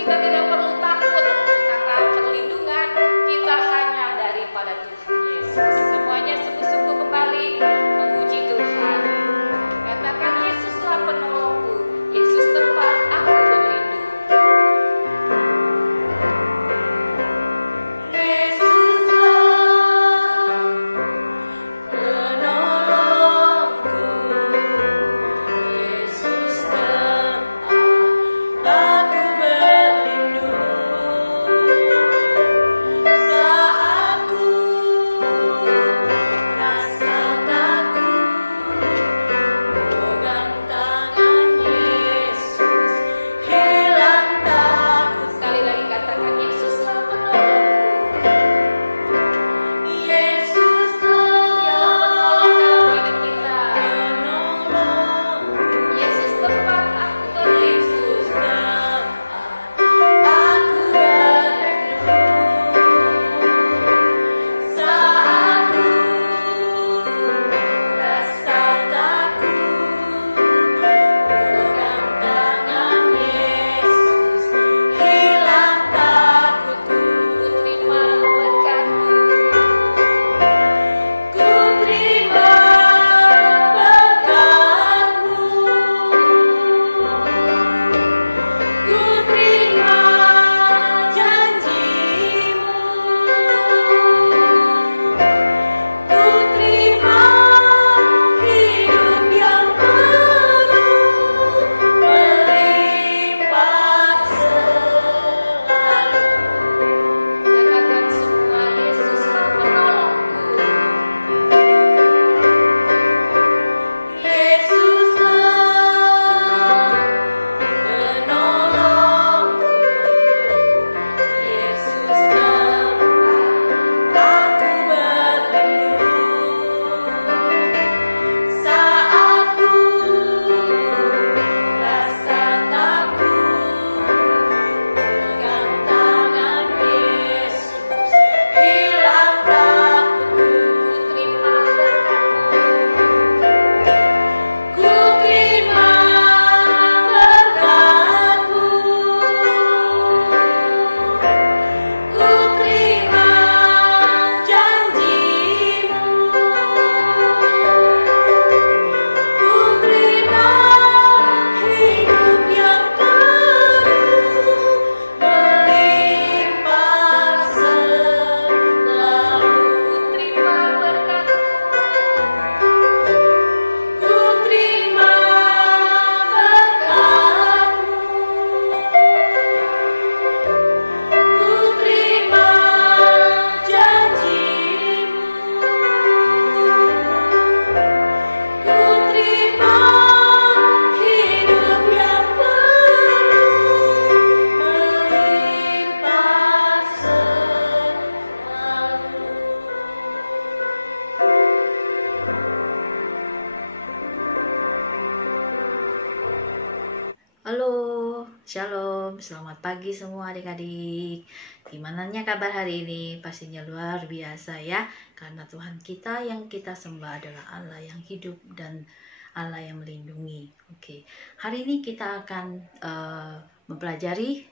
kita tidak perlu takut karena perlindungan kita hanya daripada Tuhan Yesus. Semuanya sungguh-sungguh kembali memuji Tuhan. Katakan, Yesuslah penolongku, Yesus tempat aku berlindung. Halo, shalom, selamat pagi semua adik-adik. Gimananya kabar hari ini? Pastinya luar biasa ya. Karena Tuhan kita yang kita sembah adalah Allah yang hidup dan Allah yang melindungi. Oke, hari ini kita akan mempelajari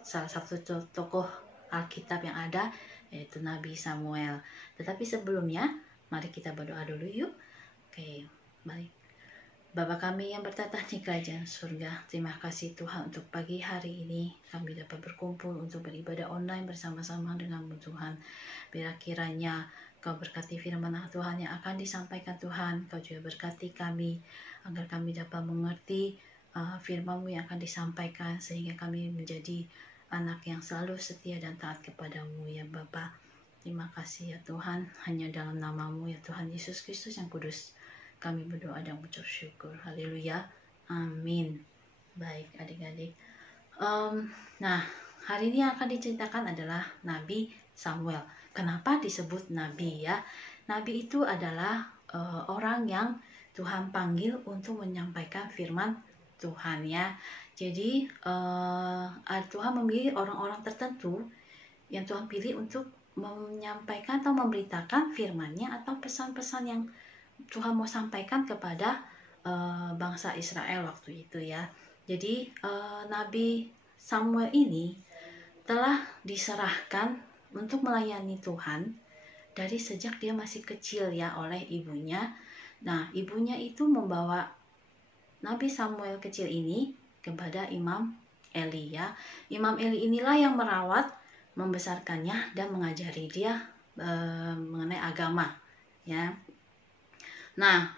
salah satu tokoh Alkitab yang ada, yaitu Nabi Samuel. Tetapi sebelumnya, mari kita berdoa dulu yuk. Oke, mari. Bapa kami yang bertata di kerajaan surga, terima kasih Tuhan untuk pagi hari ini kami dapat berkumpul untuk beribadah online bersama-sama dengan Tuhan. Biar kiranya Kau berkati firman Tuhan yang akan disampaikan Tuhan, Kau juga berkati kami agar kami dapat mengerti firman-Mu yang akan disampaikan sehingga kami menjadi anak yang selalu setia dan taat kepadamu ya Bapa. Terima kasih ya Tuhan, hanya dalam nama-Mu ya Tuhan Yesus Kristus yang kudus kami berdoa dan mengucap syukur. Haleluya. Amin. Baik adik-adik. Nah, hari ini yang akan diceritakan adalah Nabi Samuel. Kenapa disebut Nabi ya? Nabi itu adalah orang yang Tuhan panggil untuk menyampaikan firman Tuhan ya. Jadi Tuhan memilih orang-orang tertentu yang Tuhan pilih untuk menyampaikan atau memberitakan firman-Nya atau pesan-pesan yang Tuhan mau sampaikan kepada bangsa Israel waktu itu ya. Jadi Nabi Samuel ini telah diserahkan untuk melayani Tuhan dari sejak dia masih kecil ya oleh ibunya. Nah, ibunya itu membawa Nabi Samuel kecil ini kepada Imam Eli ya. Imam Eli inilah yang merawat, membesarkannya dan mengajari dia mengenai agama ya. Nah,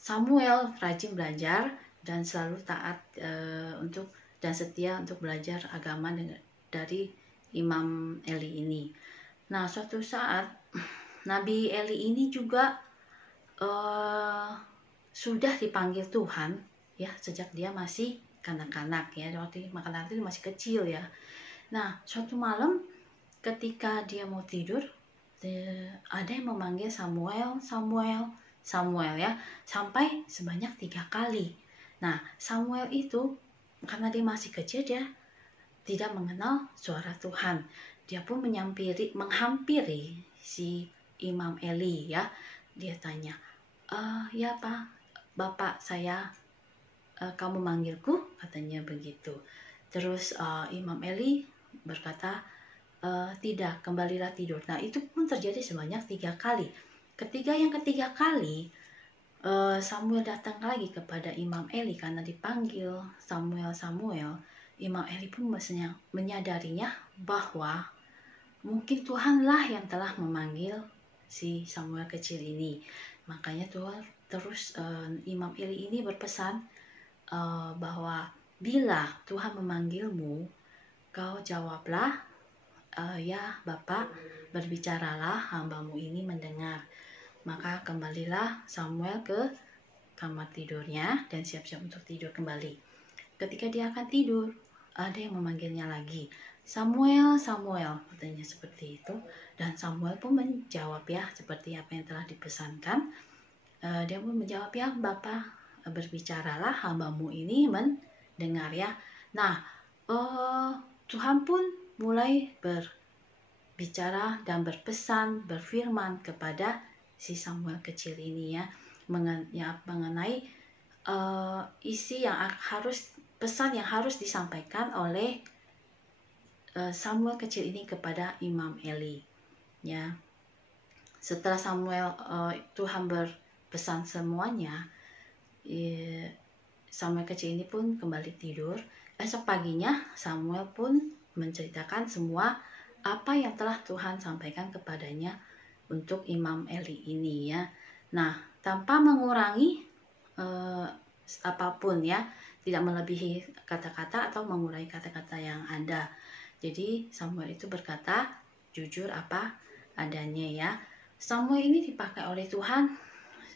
Samuel rajin belajar dan selalu taat dan setia untuk belajar agama dari Imam Eli ini. Nah, suatu saat Nabi Eli ini juga sudah dipanggil Tuhan ya sejak dia masih kanak-kanak ya, waktu kanak-kanak itu masih kecil ya. Nah, suatu malam ketika dia mau tidur, ada yang memanggil Samuel, Samuel, Samuel ya, sampai sebanyak 3 kali. Nah, Samuel itu karena dia masih kecil, dia tidak mengenal suara Tuhan. Dia pun menghampiri si Imam Eli ya. Dia tanya, ya Pak, Bapak saya, kamu manggilku? Katanya begitu. Terus Imam Eli berkata, tidak, kembalilah tidur. Nah, itu pun terjadi sebanyak 3 kali. Yang ketiga kali, Samuel datang lagi kepada Imam Eli karena dipanggil Samuel, Samuel. Imam Eli pun menyadarinya bahwa mungkin Tuhanlah yang telah memanggil si Samuel kecil ini. Makanya Imam Eli ini berpesan bahwa bila Tuhan memanggilmu, kau jawablah, ya Bapak, berbicaralah, hambamu ini mendengar. Maka kembalilah Samuel ke kamar tidurnya dan siap-siap untuk tidur kembali. Ketika dia akan tidur, ada yang memanggilnya lagi, Samuel, Samuel, katanya seperti itu. Dan Samuel pun menjawab ya seperti apa yang telah dipesankan. Dia pun menjawab, ya Bapak, berbicaralah, hambamu ini mendengar ya. Nah, Tuhan pun mulai berbicara dan berpesan, berfirman kepada si Samuel kecil ini ya, mengenai pesan yang harus disampaikan oleh Samuel kecil ini kepada Imam Eli ya. Setelah Tuhan berpesan semuanya, Samuel kecil ini pun kembali tidur. Esok paginya Samuel pun menceritakan semua apa yang telah Tuhan sampaikan kepadanya untuk Imam Eli ini ya. Nah, tanpa mengurangi apapun ya, tidak melebihi kata-kata atau mengurangi kata-kata yang ada. Jadi Samuel itu berkata jujur apa adanya ya. Samuel ini dipakai oleh Tuhan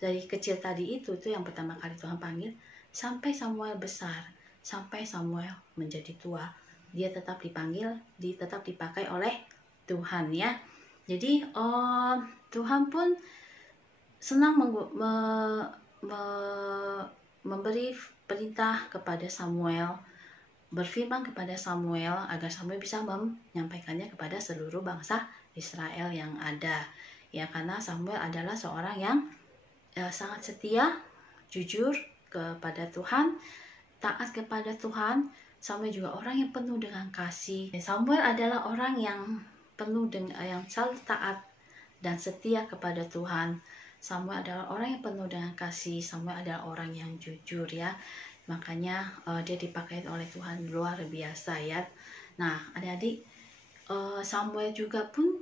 dari kecil tadi itu yang pertama kali Tuhan panggil, sampai Samuel besar, sampai Samuel menjadi tua, dia tetap dipakai oleh Tuhan ya. Jadi Tuhan pun senang memberi perintah kepada Samuel, berfirman kepada Samuel agar Samuel bisa menyampaikannya kepada seluruh bangsa Israel yang ada ya, karena Samuel adalah seorang yang sangat setia, jujur kepada Tuhan, taat kepada Tuhan. Samuel juga orang yang penuh dengan kasih. Samuel adalah orang yang yang selalu taat dan setia kepada Tuhan. Samuel adalah orang yang penuh dengan kasih. Samuel adalah orang yang jujur ya. Makanya dia dipakai oleh Tuhan luar biasa ya. Nah, adik-adik, Samuel juga pun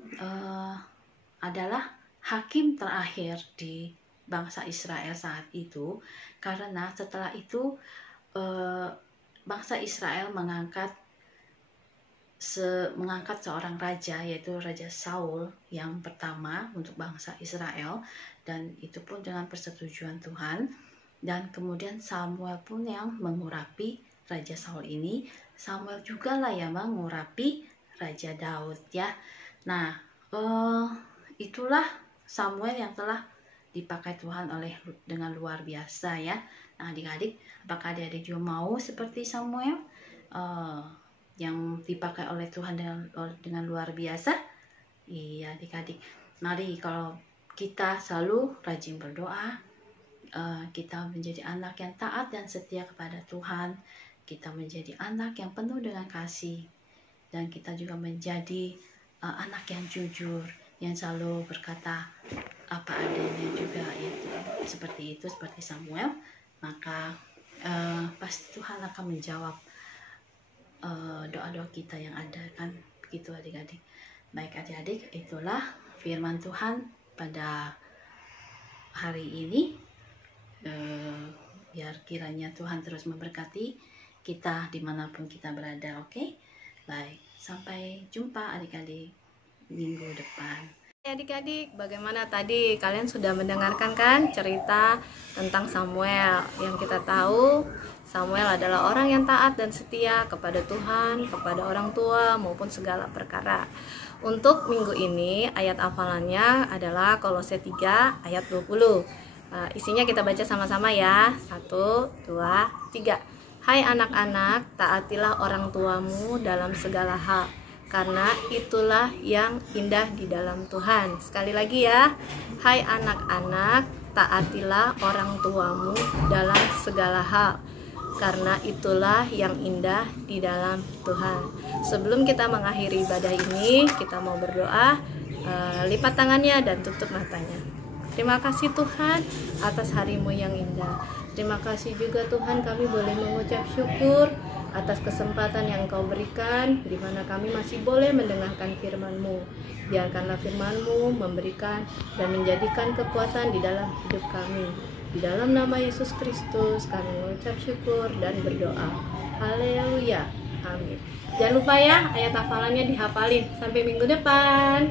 adalah hakim terakhir di bangsa Israel saat itu, karena setelah itu bangsa Israel mengangkat seorang raja, yaitu Raja Saul yang pertama untuk bangsa Israel, dan itu pun dengan persetujuan Tuhan. Dan kemudian Samuel pun yang mengurapi Raja Saul ini. Samuel juga lah yang mengurapi Raja Daud ya. Nah, itulah Samuel yang telah dipakai Tuhan dengan luar biasa ya. Nah, adik-adik, apakah adik-adik juga mau seperti Samuel yang dipakai oleh Tuhan dengan luar biasa? Iya, adik-adik, mari kalau kita selalu rajin berdoa, kita menjadi anak yang taat dan setia kepada Tuhan, kita menjadi anak yang penuh dengan kasih, dan kita juga menjadi anak yang jujur, yang selalu berkata apa adanya juga, yaitu seperti itu, seperti Samuel. Maka pasti Tuhan akan menjawab doa-doa kita yang ada, kan begitu adik-adik. Baik adik-adik, itulah firman Tuhan pada hari ini. Biar kiranya Tuhan terus memberkati kita dimanapun kita berada. Oke? Baik, sampai jumpa adik-adik minggu depan. Adik-adik, bagaimana tadi kalian sudah mendengarkan kan cerita tentang Samuel? Yang kita tahu, Samuel adalah orang yang taat dan setia kepada Tuhan, kepada orang tua maupun segala perkara. Untuk minggu ini ayat hafalannya adalah Kolose 3 ayat 20. Isinya kita baca sama-sama ya. 1, 2, 3. Hai anak-anak, taatilah orang tuamu dalam segala hal, karena itulah yang indah di dalam Tuhan. Sekali lagi ya. Hai anak-anak, taatilah orang tuamu dalam segala hal, karena itulah yang indah di dalam Tuhan. Sebelum kita mengakhiri ibadah ini, kita mau berdoa. Lipat tangannya dan tutup matanya. Terima kasih Tuhan atas harimu yang indah. Terima kasih juga Tuhan, kami boleh mengucap syukur atas kesempatan yang Kau berikan, di mana kami masih boleh mendengarkan firman-Mu. Biarkanlah firman-Mu memberikan dan menjadikan kekuatan di dalam hidup kami. Di dalam nama Yesus Kristus kami mengucap syukur dan berdoa. Haleluya. Amin. Jangan lupa ya, ayat hafalannya dihafalin. Sampai minggu depan.